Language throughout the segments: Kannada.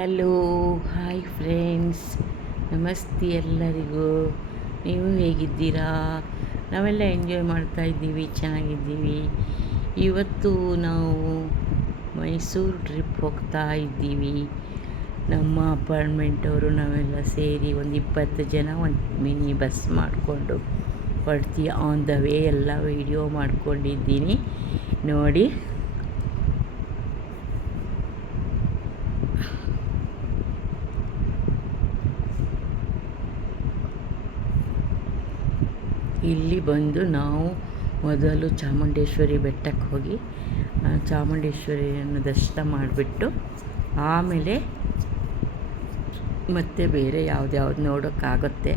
ಹಲೋ ಹಾಯ್ ಫ್ರೆಂಡ್ಸ್ ನಮಸ್ತೆ ಎಲ್ಲರಿಗೂ. ನೀವು ಹೇಗಿದ್ದೀರಾ? ನಾವೆಲ್ಲ ಎಂಜಾಯ್ ಮಾಡ್ತಾ ಇದ್ದೀವಿ, ಚೆನ್ನಾಗಿದ್ದೀವಿ. ಇವತ್ತು ನಾವು ಮೈಸೂರು ಟ್ರಿಪ್ ಹೋಗ್ತಾ ಇದ್ದೀವಿ. ನಮ್ಮ ಅಪಾರ್ಟ್ಮೆಂಟವರು ನಾವೆಲ್ಲ ಸೇರಿ ಒಂದು ಇಪ್ಪತ್ತು ಜನ ಒಂದು ಮಿನಿ ಬಸ್ ಮಾಡಿಕೊಂಡು ಹೊಡ್ತೀವಿ ಆನ್ ದ ವೇ ಎಲ್ಲ ವೀಡಿಯೋ ಮಾಡ್ಕೊಂಡಿದ್ದೀನಿ. ನೋಡಿ. ಇಲ್ಲಿ ಬಂದು ನಾವು ಮೊದಲು ಚಾಮುಂಡೇಶ್ವರಿ ಬೆಟ್ಟಕ್ಕೆ ಹೋಗಿ ಚಾಮುಂಡೇಶ್ವರಿಯನ್ನು ದರ್ಶನ ಮಾಡಿಬಿಟ್ಟು ಆಮೇಲೆ ಮತ್ತೆ ಬೇರೆ ಯಾವ್ದ್ಯಾವ್ದು ನೋಡೋಕ್ಕಾಗುತ್ತೆ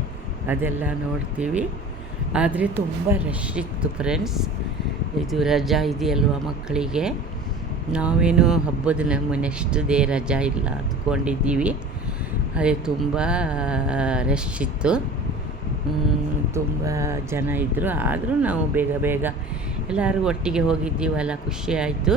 ಅದೆಲ್ಲ ನೋಡ್ತೀವಿ. ಆದರೆ ತುಂಬ ರಶ್ ಇತ್ತು ಫ್ರೆಂಡ್ಸ್ ಇದು ರಜಾ ಇದೆಯಲ್ವ ಮಕ್ಕಳಿಗೆ? ನಾವೇನು ಹಬ್ಬದ ನಮ್ಮ ನೆಕ್ಸ್ಟ್ ಡೇ ರಜಾ ಇಲ್ಲ ಅಂದ್ಕೊಂಡಿದ್ದೀವಿ. ಅದೇ ತುಂಬ ರಶ್ ಇತ್ತು. ತುಂಬ ಜನ ಇದ್ದರು ಆದರೂ ನಾವು ಬೇಗ ಬೇಗ ಎಲ್ಲರೂ ಒಟ್ಟಿಗೆ ಹೋಗಿದ್ದೀವಲ್ಲ ಖುಷಿ ಆಯಿತು.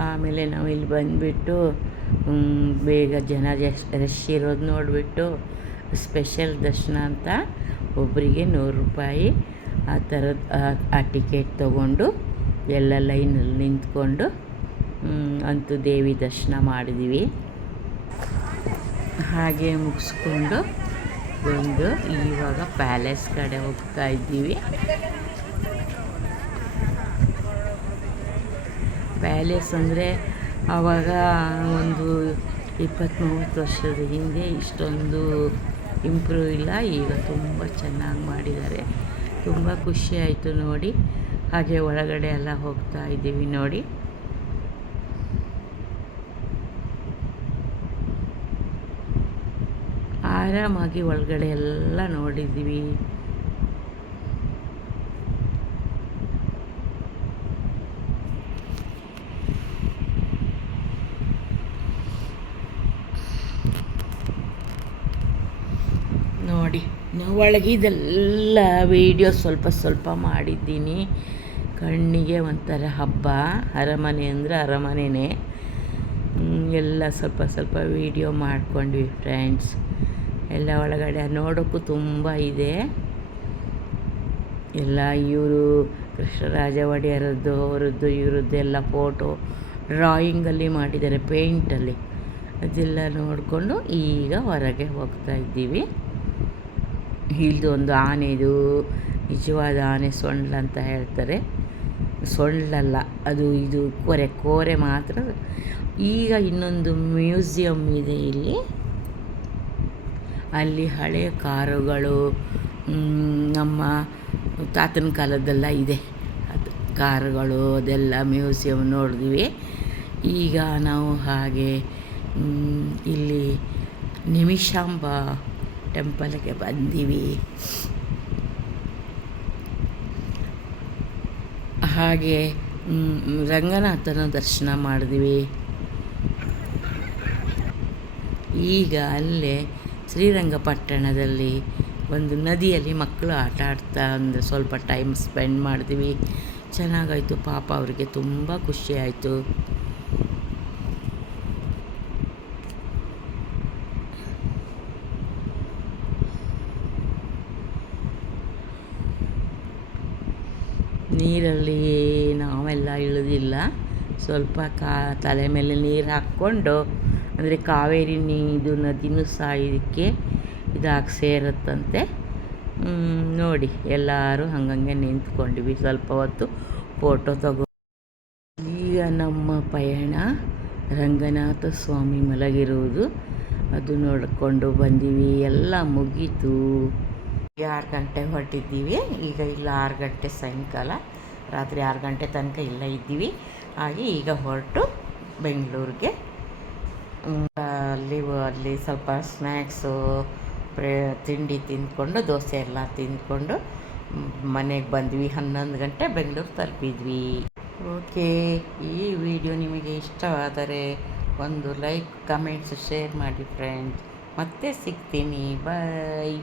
ಆಮೇಲೆ ನಾವು ಇಲ್ಲಿ ಬಂದುಬಿಟ್ಟು ಬೇಗ ಜನ ರಶ್ ಇರೋದು ನೋಡಿಬಿಟ್ಟು ಸ್ಪೆಷಲ್ ದರ್ಶನ ಅಂತ ಒಬ್ಬರಿಗೆ ನೂರು ರೂಪಾಯಿ ಆ ಥರದ, ಆ- ಟಿಕೆಟ್ ತೊಗೊಂಡು ಎಲ್ಲ ಲೈನಲ್ಲಿ ನಿಂತ್ಕೊಂಡು ಅಂತೂ ದೇವಿ ದರ್ಶನ ಮಾಡಿದ್ವಿ. ಹಾಗೆ ಮುಗಿಸ್ಕೊಂಡು ಬಂದು ಇವಾಗ ಪ್ಯಾಲೇಸ್ ಕಡೆ ಹೋಗ್ತಾ ಇದ್ದೀವಿ. ಪ್ಯಾಲೇಸ್ ಅಂದರೆ ಆವಾಗ ಒಂದು ಇಪ್ಪತ್ತು ಮೂವತ್ತು ವರ್ಷದ ಹಿಂದೆ ಇಷ್ಟೊಂದು ಇಂಪ್ರೂವ್ ಇಲ್ಲ, ಈಗ ತುಂಬ ಚೆನ್ನಾಗಿ ಮಾಡಿದ್ದಾರೆ. ತುಂಬ ಖುಷಿಯಾಯಿತು ನೋಡಿ. ಹಾಗೆ ಒಳಗಡೆ ಎಲ್ಲ ಹೋಗ್ತಾ ಇದ್ದೀವಿ ನೋಡಿ. ಆರಾಮಾಗಿ ಒಳಗಡೆ ಎಲ್ಲ ನೋಡಿದ್ದೀವಿ. ನೋಡಿ ಒಳಗಿದೆಲ್ಲ ವೀಡಿಯೋ ಸ್ವಲ್ಪ ಸ್ವಲ್ಪ ಮಾಡಿದ್ದೀನಿ. ಕಣ್ಣಿಗೆ ಒಂಥರ ಹಬ್ಬ, ಅರಮನೆ ಅಂದರೆ ಅರಮನೆನೇ. ಎಲ್ಲ ಸ್ವಲ್ಪ ಸ್ವಲ್ಪ ವೀಡಿಯೋ ಮಾಡ್ಕೊಂಡ್ವಿ ಫ್ರೆಂಡ್ಸ್ ಎಲ್ಲ ಒಳಗಡೆ ನೋಡೋಕ್ಕೂ ತುಂಬ ಇದೆ. ಎಲ್ಲ ಇವರು ಕೃಷ್ಣರಾಜ ಒಡೆಯರದ್ದು ಅವರದ್ದು, ಇವರದ್ದು ಎಲ್ಲ ಫೋಟೋ ಡ್ರಾಯಿಂಗಲ್ಲಿ ಮಾಡಿದ್ದಾರೆ ಪೇಂಟಲ್ಲಿ ಅದೆಲ್ಲ ನೋಡಿಕೊಂಡು ಈಗ ಹೊರಗೆ ಹೋಗ್ತಾ ಇದ್ದೀವಿ. ಇಲ್ದು ಒಂದು ಆನೆದು ನಿಜವಾದ ಆನೆ ಸೊಂಡ್ಲ ಅಂತ ಹೇಳ್ತಾರೆ. ಸೊಂಡ್ಲಲ್ಲ, ಅದು ಇದು ಕೋರೆ ಕೋರೆ ಮಾತ್ರ. ಈಗ ಇನ್ನೊಂದು ಮ್ಯೂಸಿಯಂ ಇದೆ ಇಲ್ಲಿ. ಅಲ್ಲಿ ಹಳೆಯ ಕಾರುಗಳು ನಮ್ಮ ತಾತನ ಕಾಲದ್ದೆಲ್ಲ ಇದೆ. ಅದು ಕಾರುಗಳು, ಅದೆಲ್ಲ ಮ್ಯೂಸಿಯಂ ನೋಡಿದ್ವಿ. ಈಗ ನಾವು ಹಾಗೆ ಇಲ್ಲಿ ನಿಮಿಷಾಂಬ ಟೆಂಪಲ್ಗೆ ಬಂದೀವಿ. ಹಾಗೆ ರಂಗನಾಥನ ದರ್ಶನ ಮಾಡಿದ್ವಿ. ಈಗ ಅಲ್ಲೇ ಶ್ರೀರಂಗಪಟ್ಟಣದಲ್ಲಿ ಒಂದು ನದಿಯಲ್ಲಿ ಮಕ್ಕಳು ಆಟ ಆಡ್ತಾ ಒಂದು ಸ್ವಲ್ಪ ಟೈಮ್ ಸ್ಪೆಂಡ್ ಮಾಡಿದ್ವಿ. ಚೆನ್ನಾಗಾಯಿತು, ಪಾಪ ಅವರಿಗೆ ತುಂಬ ಖುಷಿ ನೀರಲ್ಲಿ ನಾವೆಲ್ಲ ಇಳಿದಿಲ್ಲ. ಸ್ವಲ್ಪ ಕಾ ತಲೆ ಮೇಲೆ ನೀರು ಹಾಕ್ಕೊಂಡು, ಅಂದರೆ ಕಾವೇರಿ ನೀದು ನದಿನೂ ಸಹ ಇದಕ್ಕೆ ಇದಾಗಿ ಸೇರುತ್ತಂತೆ. ನೋಡಿ, ಎಲ್ಲರೂ ಹಂಗಂಗೆ ನಿಂತ್ಕೊಂಡ್ವಿ. ಸ್ವಲ್ಪ ಹೊತ್ತು ಫೋಟೋ ತಗೋ ಈಗ ನಮ್ಮ ಪಯಣ ರಂಗನಾಥ ಸ್ವಾಮಿ ಮಲಗಿರುವುದು ಅದು ನೋಡಿಕೊಂಡು ಬಂದೀವಿ. ಎಲ್ಲ ಮುಗೀತು. ಆರು ಗಂಟೆ ಹೊರಟಿದ್ದೀವಿ. ಈಗ ಇಲ್ಲ ಆರು ಗಂಟೆ ಸಾಯಂಕಾಲ, ರಾತ್ರಿ ಆರು ಗಂಟೆ ತನಕ ಇಲ್ಲ ಇದ್ದೀವಿ. ಹಾಗೆ ಈಗ ಹೊರಟು ಬೆಂಗಳೂರಿಗೆ. ಅಲ್ಲಿ ಅಲ್ಲಿ ಸ್ವಲ್ಪ ಸ್ನ್ಯಾಕ್ಸು ಪ್ರೇ, ತಿಂಡಿ ತಿಂದ್ಕೊಂಡು, ದೋಸೆ ಎಲ್ಲ ತಿಂದ್ಕೊಂಡು ಮನೆಗೆ ಬಂದ್ವಿ. ಹನ್ನೊಂದು ಗಂಟೆ ಬೆಂಗಳೂರು ತಲುಪಿದ್ವಿ. ಓಕೆ, ಈ ವಿಡಿಯೋ ನಿಮಗೆ ಇಷ್ಟವಾದರೆ ಒಂದು ಲೈಕ್, ಕಮೆಂಟ್ಸ್, ಶೇರ್ ಮಾಡಿ ಫ್ರೆಂಡ್ಸ್. ಮತ್ತೆ ಸಿಗ್ತೀನಿ. ಬಾಯ್.